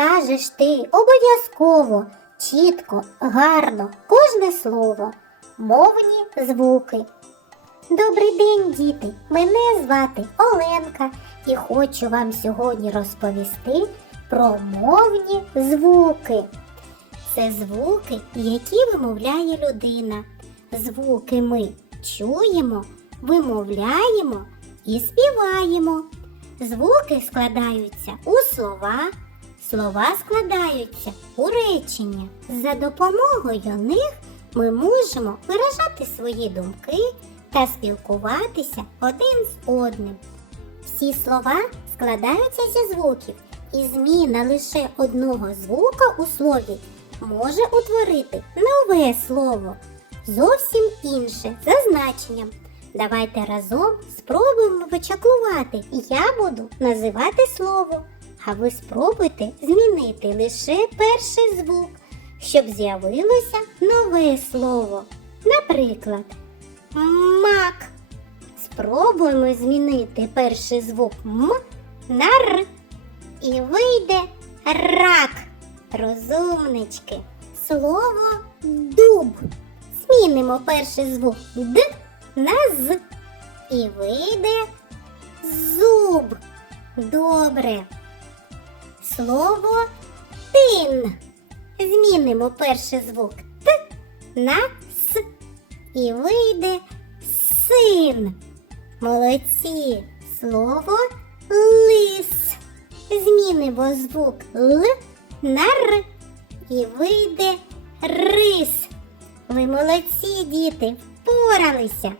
Скажеш ти обов'язково, чітко, гарно, кожне слово, мовні звуки. Добрий день, діти! Мене звати Оленка і хочу вам сьогодні розповісти про мовні звуки. Це звуки, які вимовляє людина. Звуки ми чуємо, вимовляємо і співаємо. Звуки складаються у слова, слова складаються у речення. За допомогою них ми можемо виражати свої думки та спілкуватися один з одним. Всі слова складаються зі звуків, і зміна лише одного звука у слові може утворити нове слово, зовсім інше за значенням. Давайте разом спробуємо вичаклувати. Я буду називати слово, а ви спробуйте змінити лише перший звук, щоб з'явилося нове слово. Наприклад, мак. Спробуємо змінити перший звук м на р. І вийде рак. Розумнички. Слово дуб. Змінимо перший звук д на з. І вийде зуб. Добре. Слово тин. Змінимо перший звук т на с. І вийде син. Молодці. Слово лис. Змінимо звук Л на Р і вийде рис. Ви молодці, діти, впоралися.